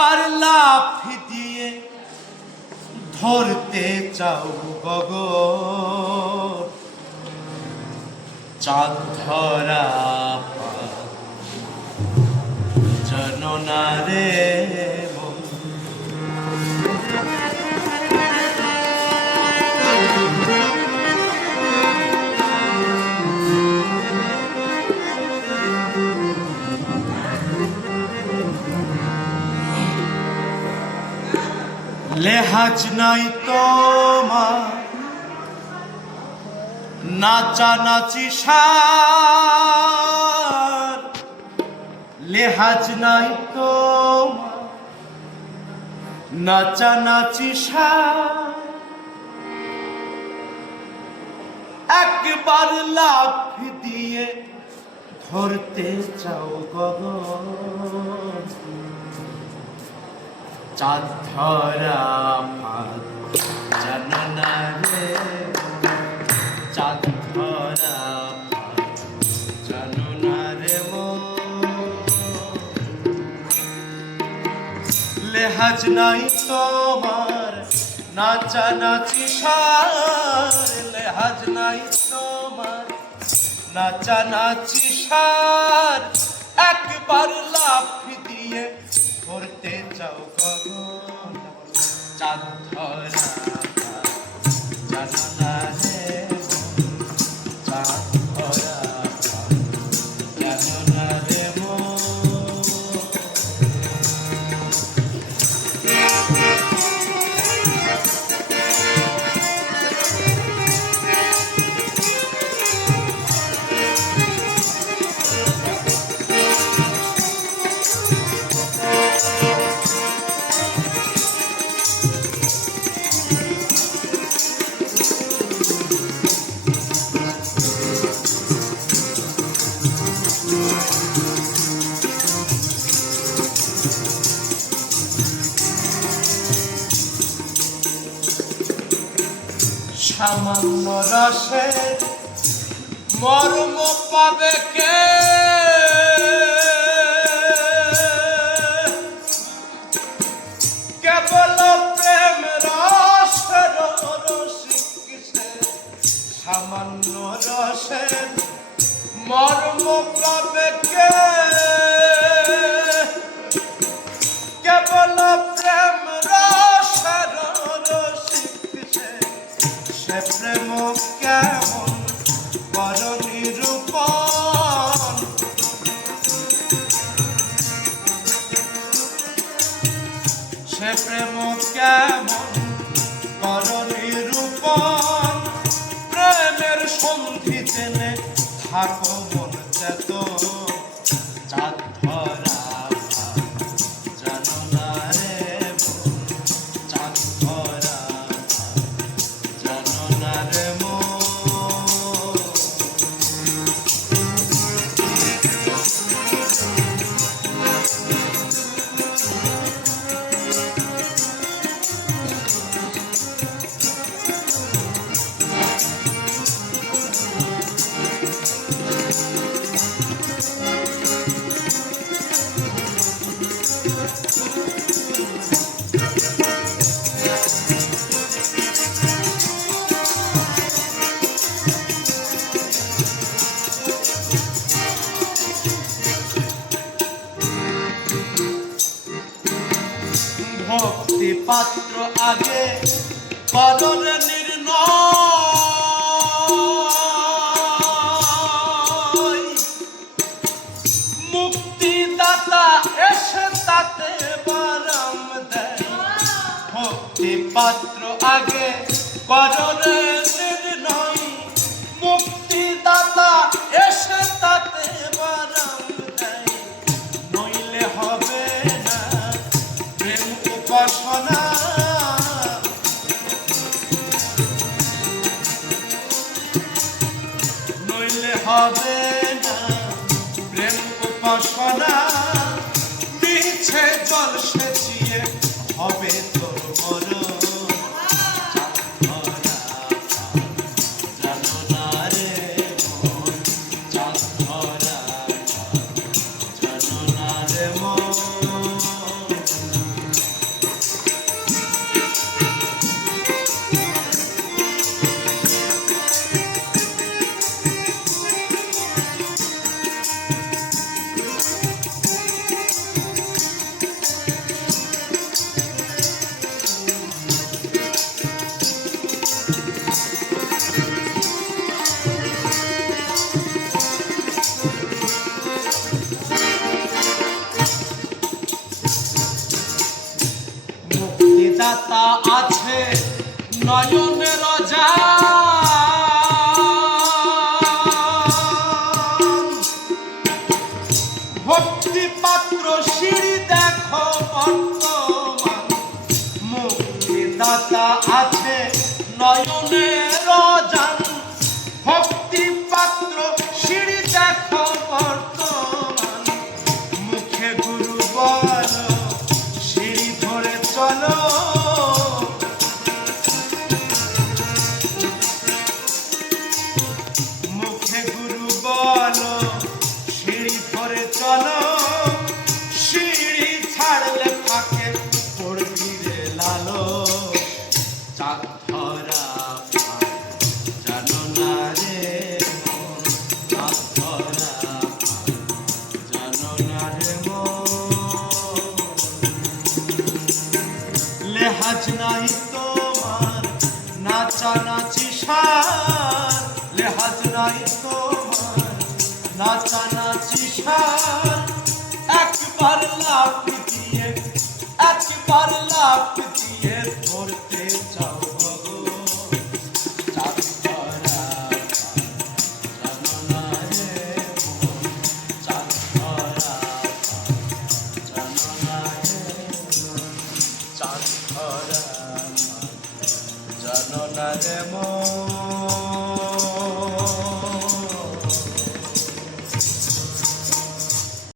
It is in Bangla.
একবার লাফ দিয়ে ধরতে চাও গগ চাঁদ ধরা জননা রে। লেহাজ নাই তোমার। নাচানাচি সার। লেহাজ নাই তোমার। নাচানাচি সার। একবার লাফ দিয়ে ধরতে চাও গগন। চাঁদ ধরা রে চাঁদ ফাঁদ জানানা রে লেহাজ নাই তোমার, নাচা নাচি সার। লেহাজ নাই তোমার, নাচা নাচি সার। একবার লাফ দিয়ে ধরতে চাও কখন? চাঁদ ধরা সামান্য রসে মর্ম পাবে কে? প্রেম কেমন? বড় নিরূপণ প্রেমের সন্ধি জেনে থাকো মন চেত করণ নির্ণয় মুক্তি দাতা এসে তাতে বারাম দেয়। ভক্তি পাত্র আগে করণ দাতা আছে নয়নের লেহাজ নাই তোমার, নাচা নাচি সার। লেহাজ নাই তোমার, নাচা নাচি সার। একবার লাভ দিয়ে, একবার amor.